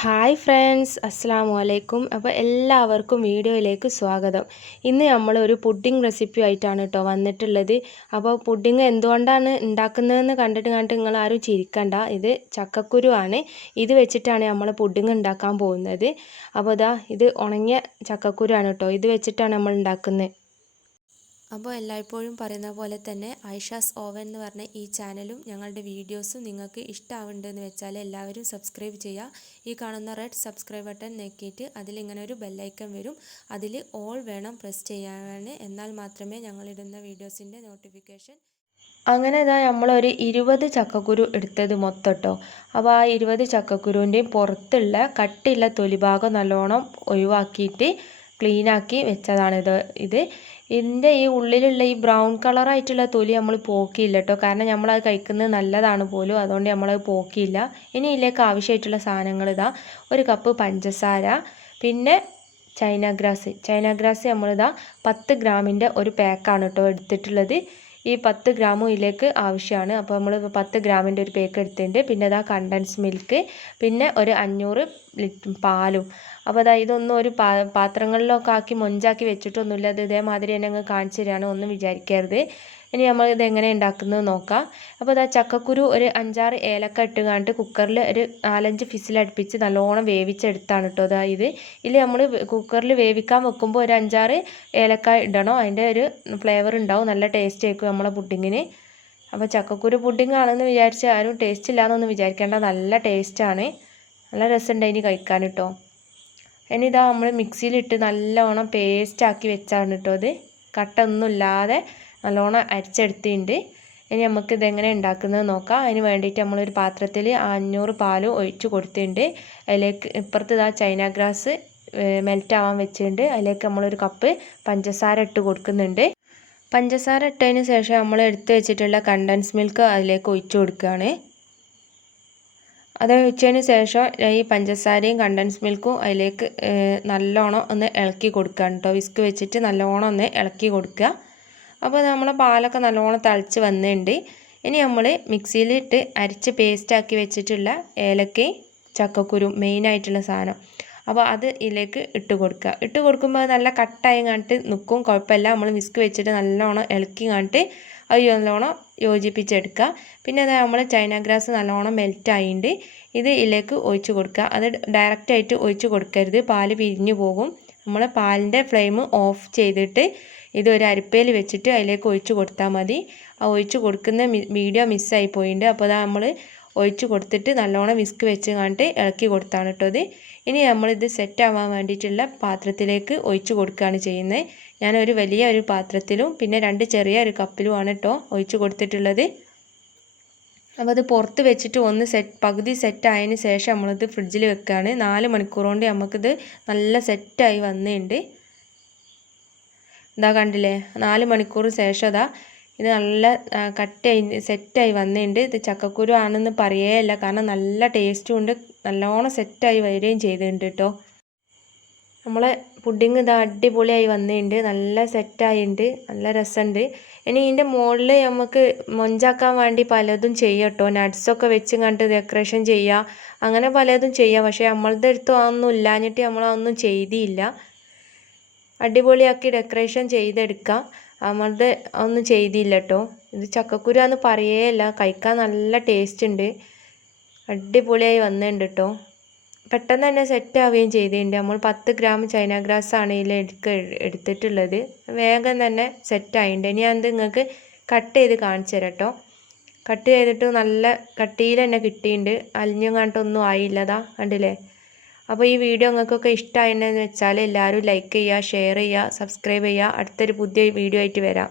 Hi friends, അസ്സലാമു അലൈക്കും. അപ്പോൾ എല്ലാവർക്കും വീഡിയോയിലേക്ക് സ്വാഗതം. ഇന്ന് നമ്മളൊരു പുഡിംഗ് റെസിപ്പി ആയിട്ടാണ് കേട്ടോ വന്നിട്ടുള്ളത്. അപ്പോൾ പുഡിംഗ് എന്തുകൊണ്ടാണ് ഉണ്ടാക്കുന്നതെന്ന് കണ്ടിട്ട് നിങ്ങൾ ആരും ചിരിക്കണ്ട. ഇത് ചക്കക്കുരു ആണ്. ഇത് വെച്ചിട്ടാണ് നമ്മൾ പുഡിംഗ് ഉണ്ടാക്കാൻ പോകുന്നത്. അപ്പോൾ ഇത് ഉണങ്ങിയ ചക്കക്കുരു ആണ് കേട്ടോ. ഇത് വെച്ചിട്ടാണ് നമ്മൾ ഉണ്ടാക്കുന്നത്. അപ്പോൾ എല്ലായ്പ്പോഴും പറയുന്ന പോലെ തന്നെ ഐഷാസ് ഓവൻ എന്ന് പറഞ്ഞ ഈ ചാനലും ഞങ്ങളുടെ വീഡിയോസും നിങ്ങൾക്ക് ഇഷ്ടമാവുന്നുണ്ടെന്ന് വെച്ചാൽ എല്ലാവരും സബ്സ്ക്രൈബ് ചെയ്യുക. ഈ കാണുന്ന റെഡ് സബ്സ്ക്രൈബ് ബട്ടൺ ഞെക്കിയിട്ട് അതിലിങ്ങനെ ഒരു ബെല്ലൈക്കൺ വരും. അതിൽ ഓൾ വേണം പ്രസ് ചെയ്യാനാണ്. എന്നാൽ മാത്രമേ ഞങ്ങളിടുന്ന വീഡിയോസിൻ്റെ നോട്ടിഫിക്കേഷൻ. അങ്ങനെ നമ്മളൊരു 20 ചക്കക്കുരു എടുത്തത് മൊത്തം കേട്ടോ. അപ്പോൾ ആ 20 ചക്കക്കുരുവിൻ്റെയും പുറത്തുള്ള കട്ടിയുള്ള തൊലിഭാഗം നല്ലോണം ഒഴിവാക്കിയിട്ട് ക്ലീനാക്കി വെച്ചതാണ് ഇത്. ഇതിൻ്റെ ഈ ഉള്ളിലുള്ള ഈ ബ്രൗൺ കളറായിട്ടുള്ള തൊലി നമ്മൾ പോക്കിയില്ല കേട്ടോ. കാരണം നമ്മളത് കഴിക്കുന്നത് നല്ലതാണ് പോലും, അതുകൊണ്ട് നമ്മളത് പോക്കിയില്ല. ഇനി ഇതിലേക്ക് ആവശ്യമായിട്ടുള്ള സാധനങ്ങൾ ഒരു കപ്പ് പഞ്ചസാര, പിന്നെ ചൈന ഗ്രാസ് നമ്മളിതാ 10 ഗ്രാമിൻ്റെ ഒരു പാക്കാണ് കേട്ടോ എടുത്തിട്ടുള്ളത്. ഈ 10 ഗ്രാമും ഇതിലേക്ക് ആവശ്യമാണ്. അപ്പോൾ നമ്മൾ 10 ഗ്രാമിൻ്റെ ഒരു പാക്ക് എടുത്തിട്ടുണ്ട്. പിന്നെ കണ്ടൻസ് മിൽക്ക്, പിന്നെ ഒരു 500 ലിറ്റർ പാലും. അപ്പോൾ ഇതൊന്നും ഒരു പാത്രങ്ങളിലൊക്കെ ആക്കി മൊഞ്ചാക്കി വെച്ചിട്ടൊന്നുമില്ല. ഇത് ഇതേമാതിരി തന്നെ അങ്ങ് കാണിച്ചു തരികയാണ്, ഒന്നും വിചാരിക്കരുത്. ഇനി നമ്മൾ ഇത് എങ്ങനെ ഉണ്ടാക്കുന്നത് നോക്കാം. അപ്പോൾ ചക്കക്കുരു ഒരു 5-6 ഏലക്ക ഇട്ടുകാണ്ട് കുക്കറിൽ ഒരു 4-5 ഫിസിലടുപ്പിച്ച് നല്ലോണം വേവിച്ചെടുത്താണ് കേട്ടോ. ഇതിൽ നമ്മൾ കുക്കറിൽ വേവിക്കാൻ വെക്കുമ്പോൾ ഒരു 5-6 ഏലക്ക ഇടണം. അതിൻ്റെ ഒരു ഫ്ലേവർ ഉണ്ടാവും, നല്ല ടേസ്റ്റ് ആയിരിക്കും നമ്മളെ പുഡിങ്ങിന്. അപ്പോൾ ചക്കക്കുരു പുഡിങ് ആണെന്ന് വിചാരിച്ച് ആരും ടേസ്റ്റ് ഇല്ലയെന്നൊന്നും വിചാരിക്കേണ്ട, നല്ല ടേസ്റ്റാണ്, നല്ല രസമുണ്ട് ഇനി കഴിക്കാൻ കേട്ടോ. ഇനി നമ്മൾ മിക്സിയിലിട്ട് നല്ലോണം പേസ്റ്റാക്കി വെച്ചാണ് കേട്ടോ. ഇത് കട്ട ഒന്നുമില്ലാതെ നല്ലോണം അരിച്ചെടുത്തിട്ടുണ്ട്. ഇനി നമുക്ക് ഇതെങ്ങനെ ഉണ്ടാക്കുന്നത് നോക്കാം. അതിന് വേണ്ടിയിട്ട് നമ്മളൊരു പാത്രത്തിൽ 500 പാലും ഒഴിച്ച് കൊടുത്തിട്ടുണ്ട്. അതിലേക്ക് ഇപ്പുറത്ത് ചൈന ഗ്രാസ് മെൽറ്റ് ആവാൻ വെച്ചിട്ടുണ്ട്. അതിലേക്ക് നമ്മളൊരു കപ്പ് പഞ്ചസാര ഇട്ട് കൊടുക്കുന്നുണ്ട്. പഞ്ചസാര ഇട്ടതിന് ശേഷം നമ്മൾ എടുത്ത് വെച്ചിട്ടുള്ള കണ്ടൻസ് മിൽക്ക് അതിലേക്ക് ഒഴിച്ച് കൊടുക്കുകയാണ്. അത് ഒഴിച്ചതിന് ശേഷം ഈ പഞ്ചസാരയും കണ്ടൻസ് മിൽക്കും അതിലേക്ക് നല്ലോണം ഒന്ന് ഇളക്കി കൊടുക്കുകയാണ് കേട്ടോ. വിസ്ക് വെച്ചിട്ട് നല്ലോണം ഒന്ന് ഇളക്കി കൊടുക്കുക. അപ്പോൾ നമ്മളെ പാലൊക്കെ നല്ലോണം തിളച്ച് വന്നിട്ടുണ്ട്. ഇനി നമ്മൾ മിക്സിയിലിട്ട് അരിച്ച് പേസ്റ്റാക്കി വെച്ചിട്ടുള്ള ഏലക്കയും ചക്കക്കുരും മെയിനായിട്ടുള്ള സാധനം. അപ്പോൾ അത് ഇതിലേക്ക് ഇട്ട് കൊടുക്കുക. ഇട്ട് കൊടുക്കുമ്പോൾ അത് നല്ല കട്ടായി കണ്ടിട്ട് നിൽക്കും, കുഴപ്പമില്ല. നമ്മൾ വിസ്ക് വെച്ചിട്ട് നല്ലോണം ഇളക്കി കണ്ടിട്ട് അത് നല്ലോണം യോജിപ്പിച്ചെടുക്കുക. പിന്നെ നമ്മൾ ചൈന ഗ്രാസ് നല്ലോണം മെൽറ്റ് ആയിട്ടുണ്ട്. ഇത് ഇതിലേക്ക് ഒഴിച്ച് കൊടുക്കുക. അത് ഡയറക്റ്റായിട്ട് ഒഴിച്ച് കൊടുക്കരുത്, പാല് പിരിഞ്ഞു പോകും. നമ്മൾ പാലിൻ്റെ ഫ്ലെയിം ഓഫ് ചെയ്തിട്ട് ഇത് ഒരു അരിപ്പയിൽ വെച്ചിട്ട് അതിലേക്ക് ഒഴിച്ച് കൊടുത്താൽ മതി. ആ ഒഴിച്ച് കൊടുക്കുന്ന വീഡിയോ മിസ്സായി പോയിട്ടുണ്ട്. അപ്പോൾ നമ്മൾ ഒഴിച്ച് കൊടുത്തിട്ട് നല്ലോണം വിസ്ക് വെച്ച് കണ്ടിട്ട് ഇളക്കി കൊടുത്താണ് കേട്ടോ. ഇനി നമ്മളിത് സെറ്റ് ആവാൻ വേണ്ടിയിട്ടുള്ള പാത്രത്തിലേക്ക് ഒഴിച്ച് കൊടുക്കുകയാണ് ചെയ്യുന്നത്. ഞാനൊരു വലിയ ഒരു പാത്രത്തിലും പിന്നെ 2 ചെറിയ ഒരു കപ്പിലുമാണ് കേട്ടോ ഒഴിച്ച് കൊടുത്തിട്ടുള്ളത്. അപ്പോൾ അത് പുറത്ത് വെച്ചിട്ട് ഒന്ന് പകുതി സെറ്റ് ആയതിന് ശേഷം നമ്മളിത് ഫ്രിഡ്ജിൽ വെക്കുകയാണ്. 4 മണിക്കൂർ കൊണ്ട് നമുക്കിത് നല്ല സെറ്റായി വന്നിട്ടുണ്ട്. കണ്ടില്ലേ, 4 മണിക്കൂർ ശേഷം ഇത് നല്ല കട്ടായി സെറ്റായി വന്നിട്ടുണ്ട്. ഇത് ചക്കക്കുരു ആണെന്ന് പറയുകയല്ല, കാരണം നല്ല ടേസ്റ്റും ഉണ്ട്, നല്ലോണം സെറ്റായി വരികയും ചെയ്തിട്ടുണ്ട് കേട്ടോ. നമ്മളെ പുഡിങ് അടിപൊളിയായി വന്നിട്ടുണ്ട്, നല്ല സെറ്റായിട്ടുണ്ട്, നല്ല രസമുണ്ട്. ഇനി ഇതിൻ്റെ മുകളിൽ നമുക്ക് മൊഞ്ചാക്കാൻ വേണ്ടി പലതും ചെയ്യാം കേട്ടോ. നട്ട്സൊക്കെ വെച്ച് കണ്ട് ഡെക്കറേഷൻ ചെയ്യുക, അങ്ങനെ പലതും ചെയ്യാം. പക്ഷേ നമ്മളുടെ അടുത്ത് അതൊന്നും ഇല്ലാഞ്ഞിട്ട് നമ്മളതൊന്നും ചെയ്തില്ല. അടിപൊളിയാക്കി ഡെക്കറേഷൻ ചെയ്തെടുക്കാം, നമ്മളുടെ ഒന്നും ചെയ്തില്ല കേട്ടോ. ഇത് ചക്കക്കുരുന്ന് പറയുകയല്ല, കഴിക്കാൻ നല്ല ടേസ്റ്റ് ഉണ്ട്, അടിപൊളിയായി വന്നിട്ടുണ്ട് കേട്ടോ. പെട്ടെന്ന് തന്നെ സെറ്റ് ആവുകയും ചെയ്തിട്ടുണ്ട്. നമ്മൾ 10 ഗ്രാം ചൈന ഗ്രാസ് ആണ് ഇതിൽ എടുത്തിട്ടുള്ളത്. വേഗം തന്നെ സെറ്റായിട്ടുണ്ട്. ഇനി അത് നിങ്ങൾക്ക് കട്ട് ചെയ്ത് കാണിച്ചു തരാം കേട്ടോ. കട്ട് ചെയ്തിട്ട് നല്ല കട്ടിയിൽ തന്നെ കിട്ടിയിട്ടുണ്ട്, അലിഞ്ഞും കണ്ടൊന്നും ആയില്ലതാ, കണ്ടില്ലേ. അപ്പോൾ ഈ വീഡിയോ നിങ്ങൾക്കൊക്കെ ഇഷ്ടമായെന്ന് വെച്ചാൽ എല്ലാവരും ലൈക്ക് ചെയ്യുക, ഷെയർ ചെയ്യുക, സബ്സ്ക്രൈബ് ചെയ്യുക. അടുത്തൊരു പുതിയ വീഡിയോ ആയിട്ട് വരാം.